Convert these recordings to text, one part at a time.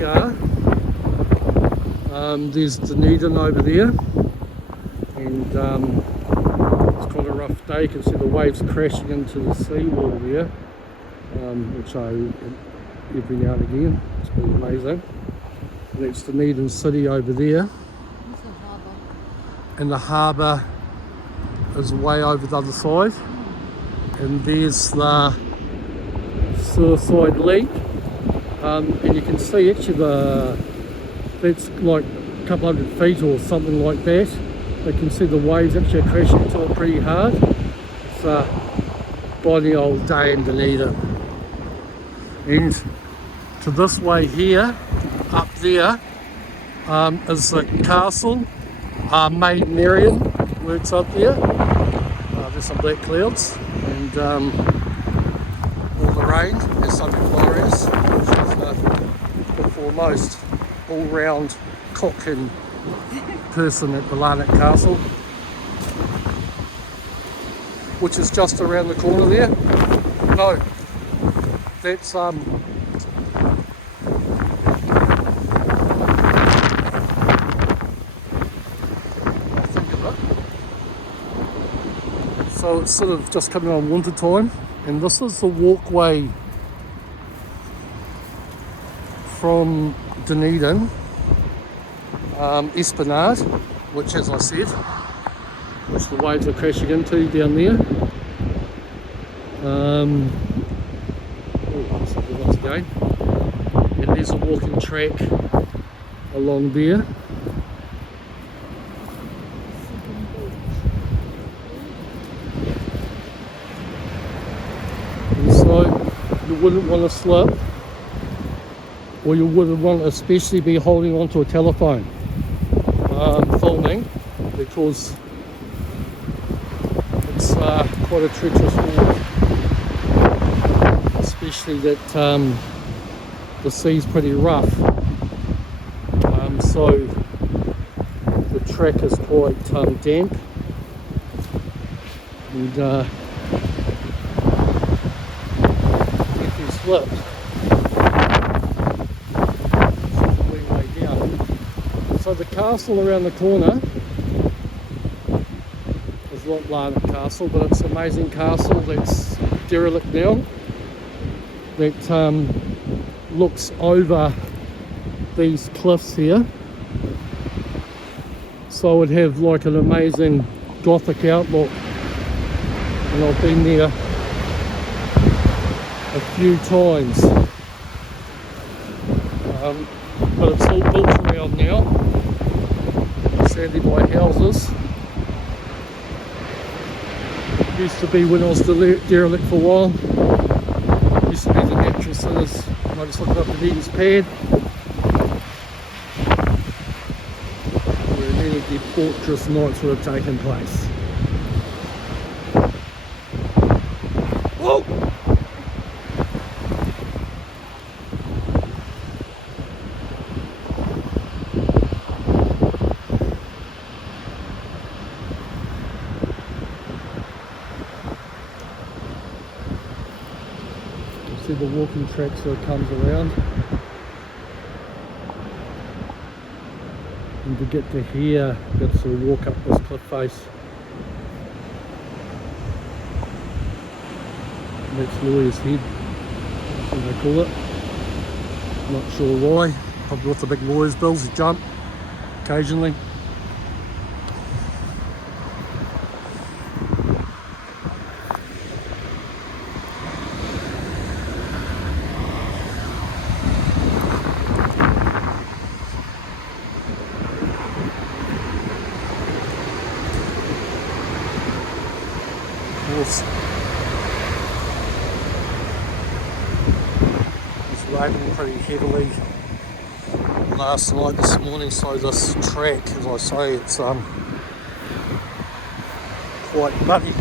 we are. There's Dunedin over there, and it's quite a rough day. You can see the waves crashing into the seawall there, which I every now and again. It's pretty amazing. And that's Dunedin City over there. There's a harbour. And the harbour is way over the other side. And there's the Suicide Leap. And you can see actually that's like a couple hundred feet or something like that. You can see the waves actually crashing into it pretty hard. It's a bonny old day in Dunedin. And to this way here, up there, is the castle, Maid Marian, where it's up there. There's some black clouds, and all the rain is something glorious, which is the foremost all-round cock and person at the Larnac Castle, which is just around the corner there. No, that's so it's sort of just coming on winter time, and this is the walkway from Dunedin, Esplanade, which, as I said, which the waves are crashing into down there. Once again, and there's a walking track along there. And so you wouldn't want to slip, or you wouldn't want to especially be holding onto a telephone filming, because it's quite a treacherous walk, especially that the sea's pretty rough, so the track is quite damp, and if you slip, so the castle around the corner is not Larnac Castle, but it's an amazing castle that's derelict now, that looks over these cliffs here. So it'd have like an amazing Gothic outlook, and I've been there a few times. But it's all built around now, sadly by houses. It used to be, when I was derelict for a while, it used to be the natural centres. I just looked up the Dunedin's pad, where many of the fortress nights would have taken place. Whoa! See the walking track, so it comes around, and to get to here, you have to sort of walk up this cliff face. And that's Lawyer's Head, I think they call it. Not sure why. Probably with the big lawyers' bills, you jump occasionally. It's raining pretty heavily last night, this morning, so this track, as I say, it's quite muddy.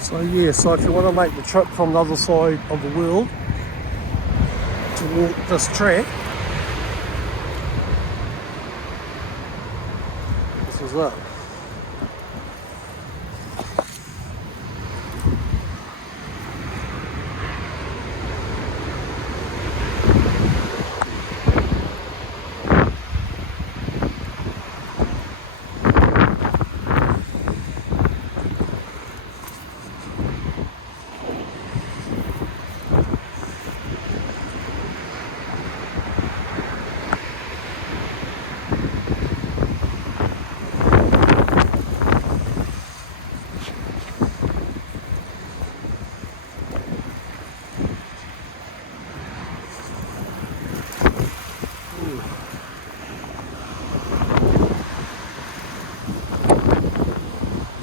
So yeah, so if you want to make the trip from the other side of the world to walk this track, is that?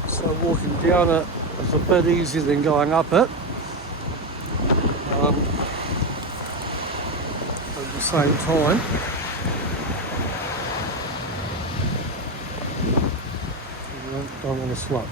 So walking down it is a bit easier than going up it. At the same time, you don't want to slip.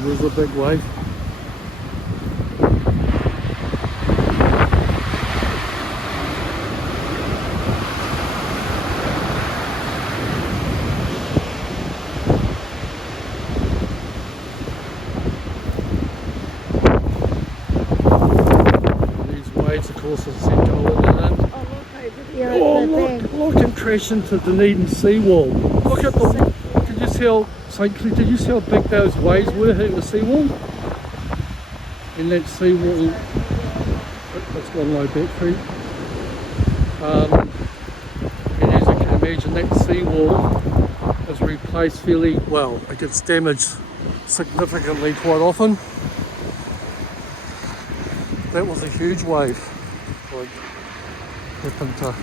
There's a big wave. These waves, of course, as I said, go in and in. Oh, look over here at Oh, the look, thing. look and crash into Dunedin seawall. Look at the, did you see how, did you see how big those waves were hitting the seawall? And that seawall, that's got low battery. And as you can imagine, that seawall is replaced fairly well. It gets damaged significantly quite often. That was a huge wave. Like, happened to.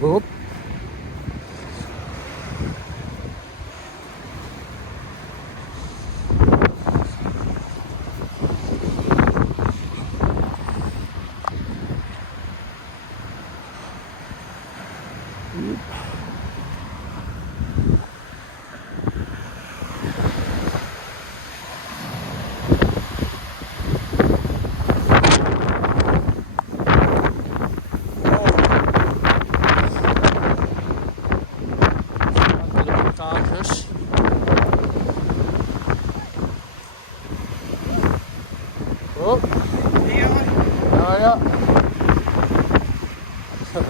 Whoop. Darkish. Oh, yeah. There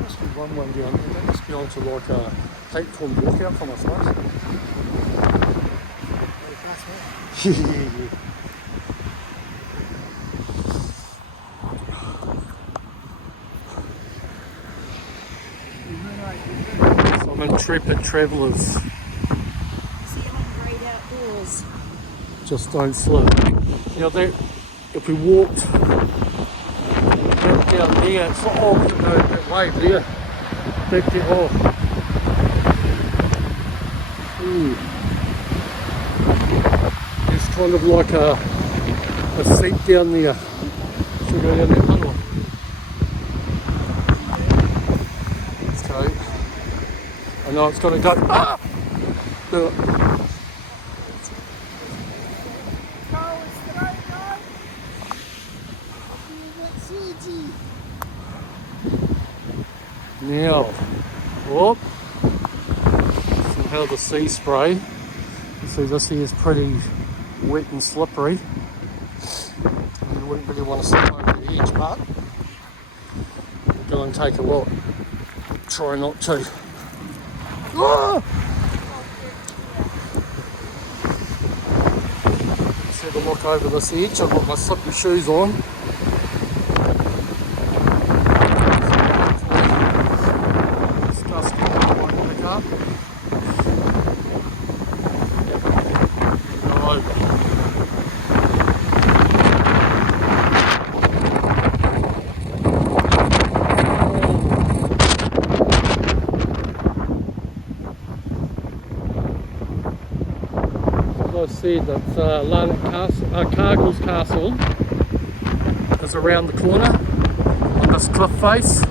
must be one down there. That must be onto like a platform walkout from us, right? Some intrepid travellers. See, I'm great outdoors. Just don't slip. You know, that if we walked back down there, it's oh, no, that wave there. Back there, oh. Ooh. There's kind of like a seat down there. Should go down that tunnel. Okay. I know it's gonna go up. Do it. Now, whoop. See how the sea spray. You see this here is pretty wet and slippery. You wouldn't really want to step over the edge, but go and take a look. Try not to. Ah! Let's have a look over this edge. I've got my slippery shoes on. This dust won't pick up. Go over. As I said, that Cargill's Castle is around the corner on this cliff face.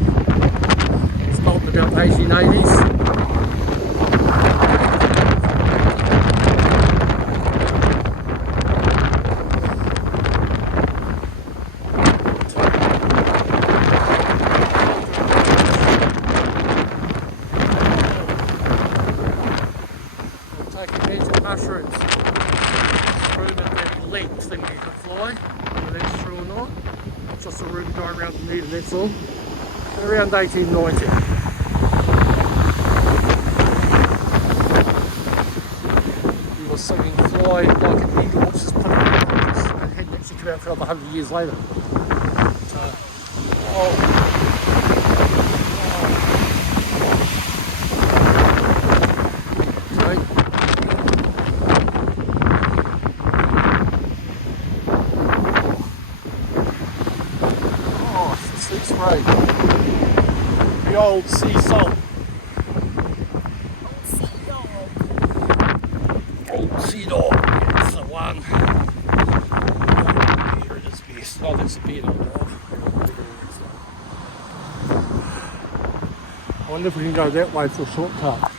It's built in about the 1880s. We'll take advantage of mushrooms. Room at that length thing you can fly, whether that's true or not. It's just a room to go around Dunedin, that's all. Around 1890. You were singing Fly Like an Eagle, which is pretty good. It hadn't actually come out for another 100 years later. So, okay. It's right. The old sea salt. Old sea dog. That's the one. Here it is best. Oh, that's a bearded dog. I wonder if we can go that way for a shortcut.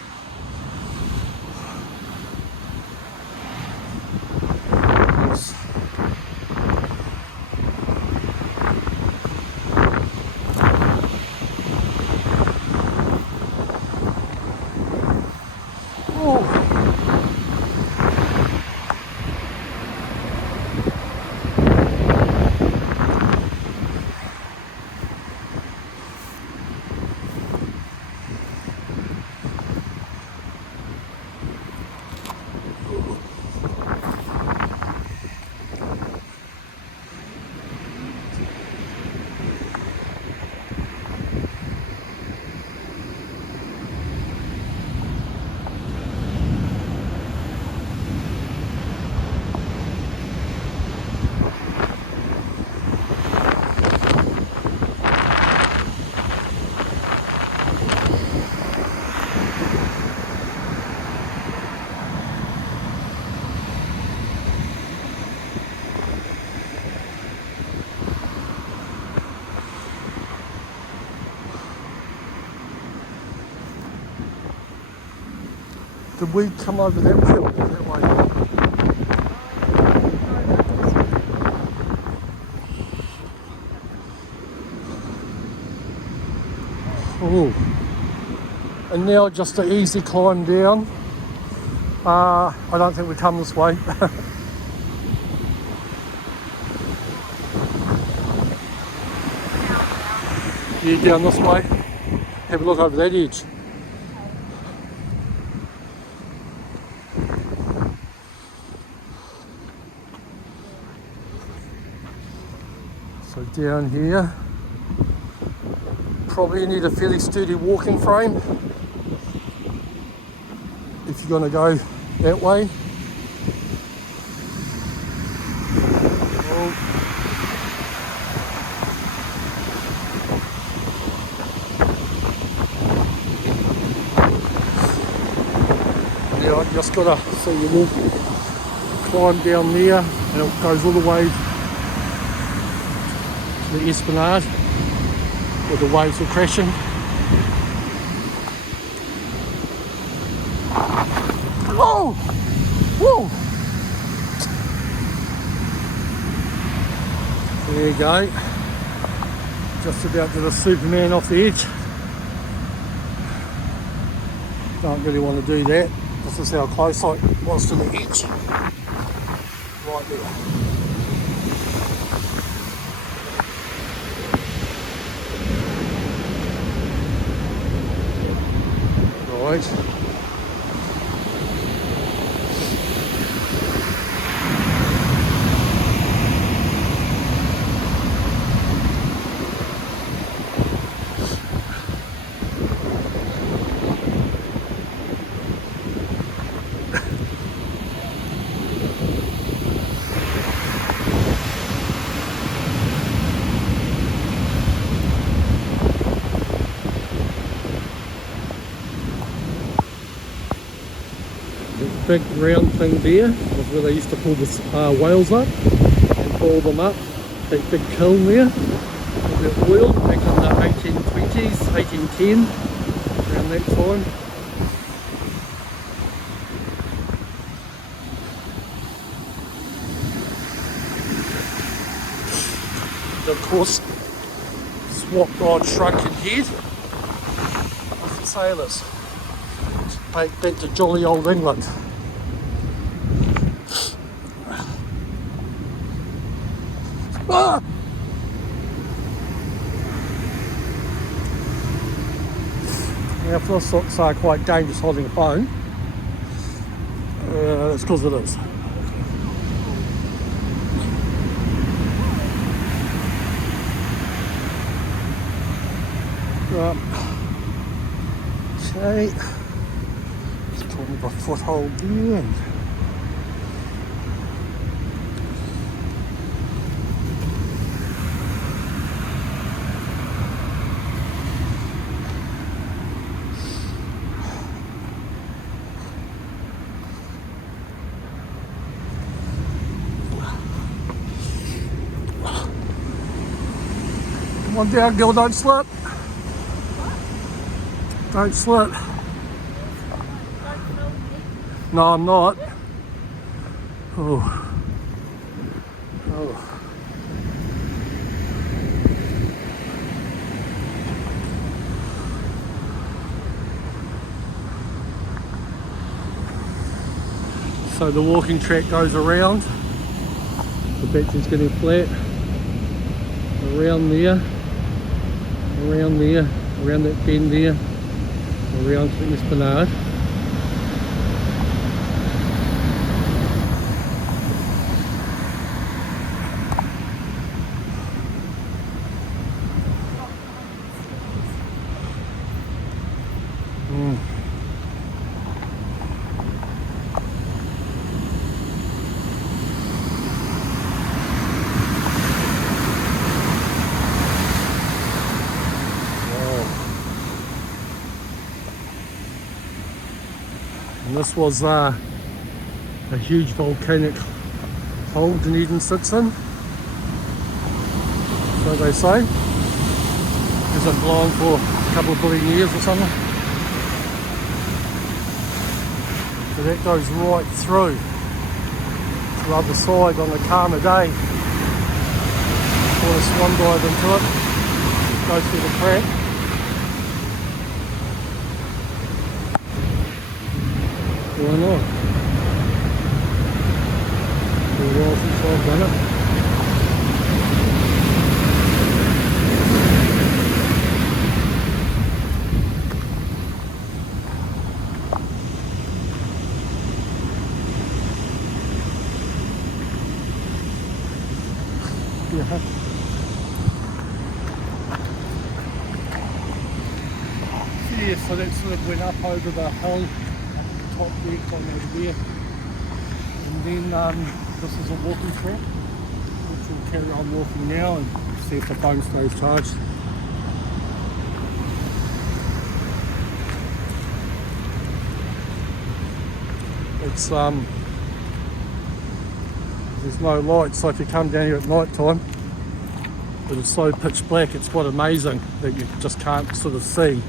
Did we come over that hill that way? Oh, and now just an easy climb down. I don't think we come this way. Yeah, down this way. Have a look over that edge. So down here, probably need a fairly sturdy walking frame if you're going to go that way. Yeah, you just got to, so you walk, climb down there and it goes all the way to the esplanade where the waves are crashing. Oh! Whoa! There you go. Just about to the Superman off the edge. Don't really want to do that. This is how close I was to the edge. right there. Right. Big round thing there was where they used to pull the whales up and boil them up. That big kiln there with the oil back in the 1820s, 1810, around that time. And of course, swapped on shrunken head with the sailors. Back to jolly old England. Ah! Now, if this looks quite dangerous holding a phone, it's because it is. Okay, let's put a foothold there. Come on down, girl, don't slip. Don't slip. No, I'm not. Oh. Oh. So the walking track goes around. The beach is getting flat. Around there. Around there. Around that bend there. Around to the esplanade. And this was a huge volcanic hole Dunedin sits in, so they say. Hasn't blown for a couple of billion years or something. So that goes right through to the other side on a calmer day. Or a swan dive into it, go through the crack. Why not? For a while since I've done it. Yeah. Yeah, so that sort of went up over the hill. Top there, climbing over there, and then this is a walking track which we'll carry on walking now and see if the phone stays charged. It's there's no light, so if you come down here at night time, but it's so pitch black, it's quite amazing that you just can't sort of see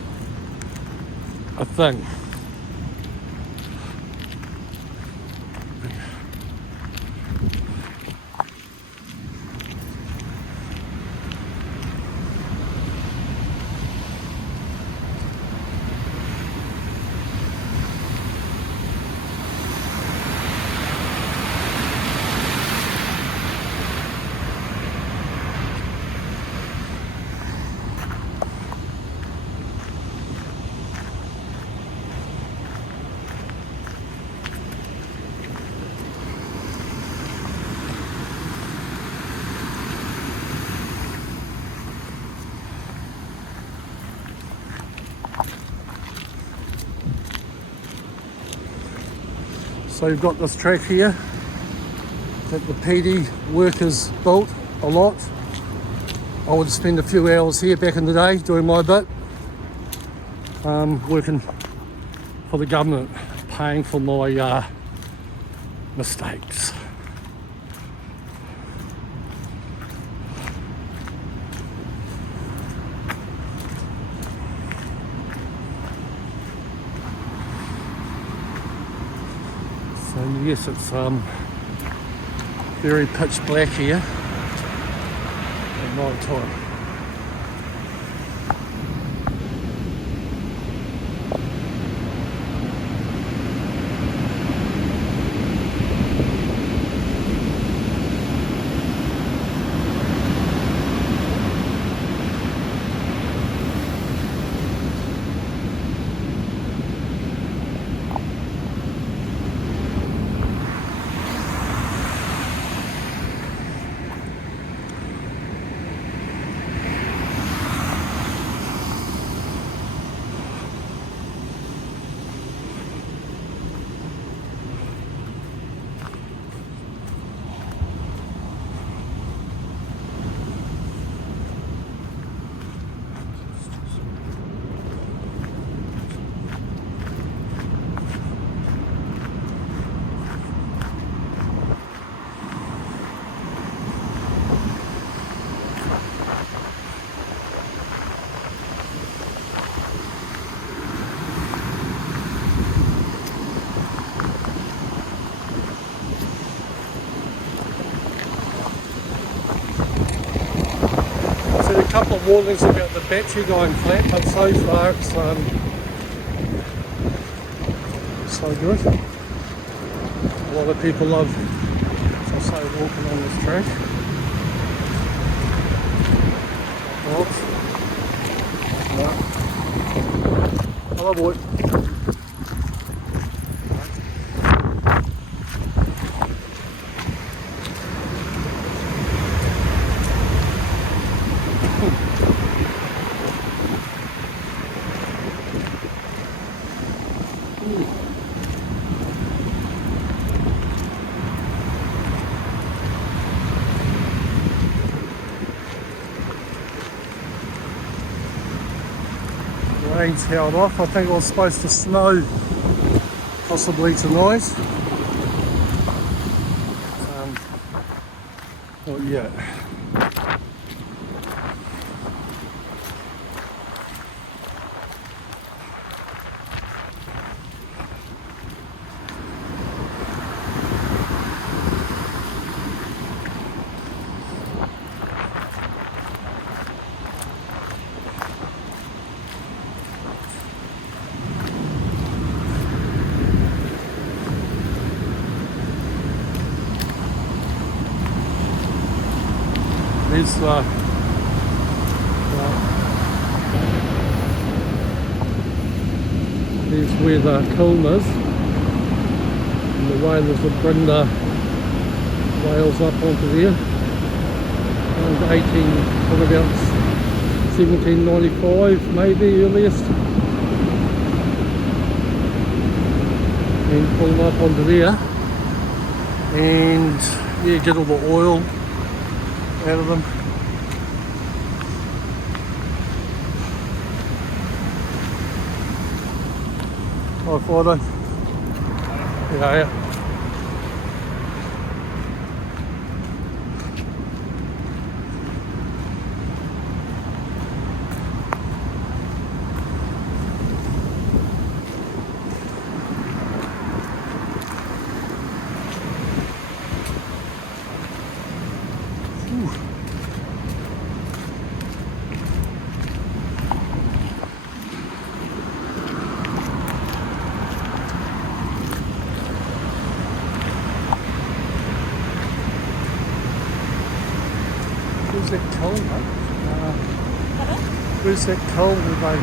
a thing. So you've got this track here that the PD workers built a lot. I would spend a few hours here back in the day doing my bit, working for the government, paying for my mistakes. So yes, it's very pitch black here at night time. A couple of warnings about the battery going flat, but so far it's so good. A lot of people love, as I say, walking on this track. Dogs. Hello, boy. Rain's held off. I think it was supposed to snow possibly tonight. Not yet. There's where the kiln is, and the whalers would bring the whales up onto there. From about 1795 maybe earliest, and pull them up onto there, and yeah, get all the oil out of them. Oh, Friday. Yeah. Where's that kiln, mate? Where's that kiln where they...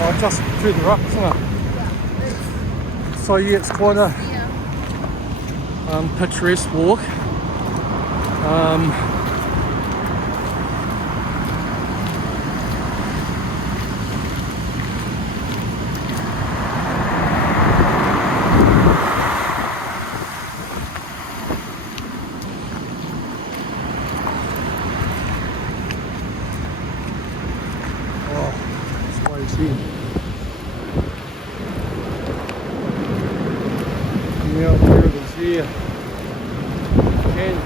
Oh, just further up, isn't it? Yeah. So yeah, it's quite a picturesque walk. there. And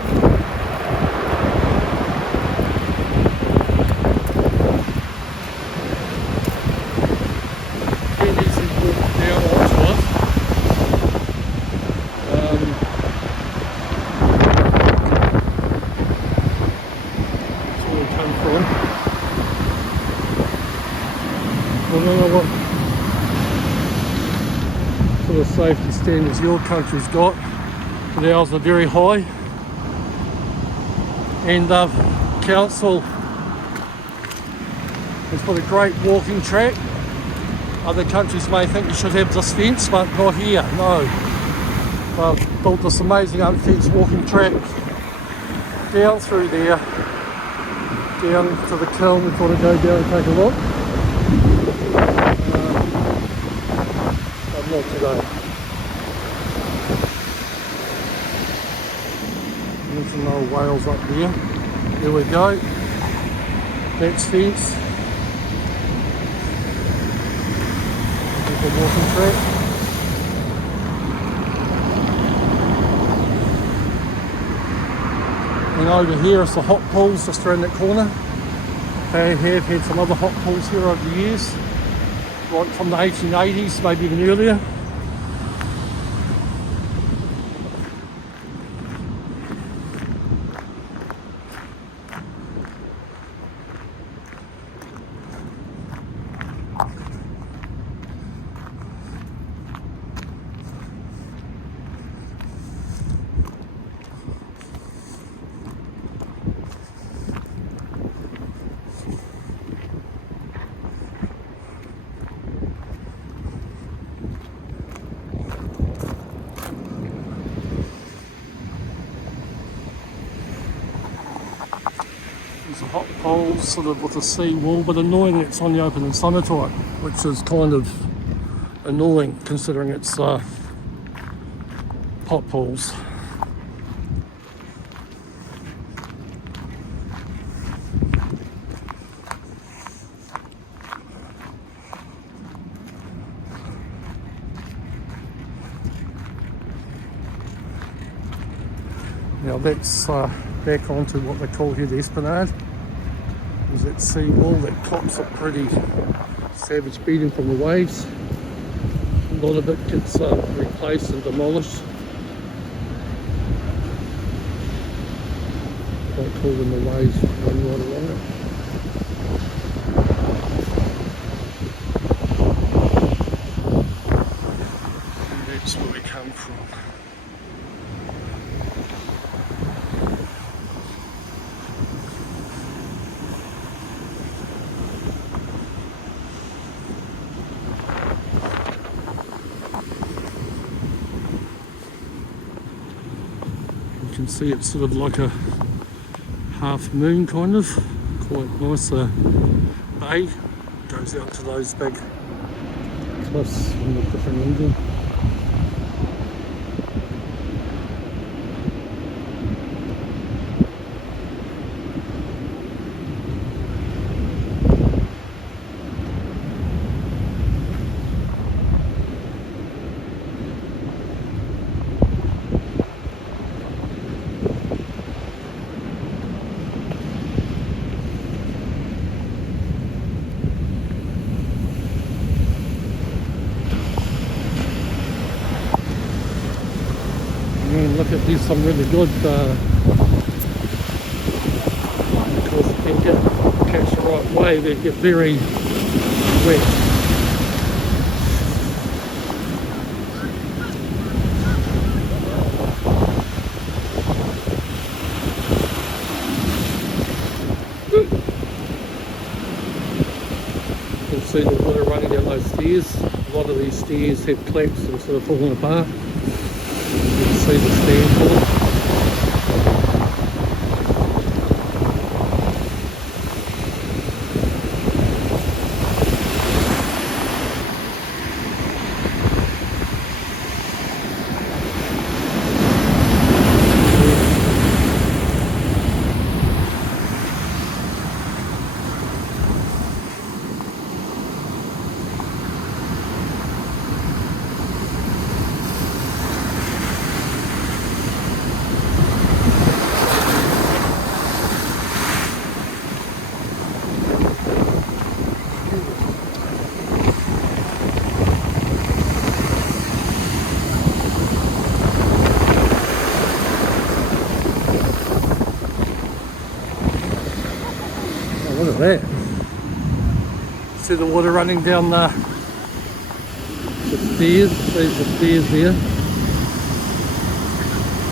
really easy to walk down onto it. That's where we come from. I don't know what sort of safety standards your country's got, but ours are very high. And council has put a great walking track. Other countries may think you should have this fence, but not here, no. They've built this amazing unfenced walking track down through there, down to the kiln. We thought I'd go down and take a look. But not today. There's some old whales up there. There we go. That's fence. The walking track. And over here is the hot pools just around that corner. They have had some other hot pools here over the years, right from the 1880s, maybe even earlier. There's a hot pole sort of with a sea wall, but annoyingly it's only open in summertime, which is kind of annoying considering it's hot poles. Now that's back onto what they call here the esplanade. There's that sea wall that cops a pretty savage beating from the waves. A lot of it gets replaced and demolished. Quite cool when the waves run right along it. And that's where we come from. You can see it's sort of like a half moon kind of, quite nice bay, goes out to those big cliffs in the different England. Look at these, some really good because you can catch the right wave, they get very wet. You can see the water running down those stairs. A lot of these stairs have collapsed and sort of fallen apart. You can see the stand for it. Look at that. See the water running down the stairs. There's the stairs there.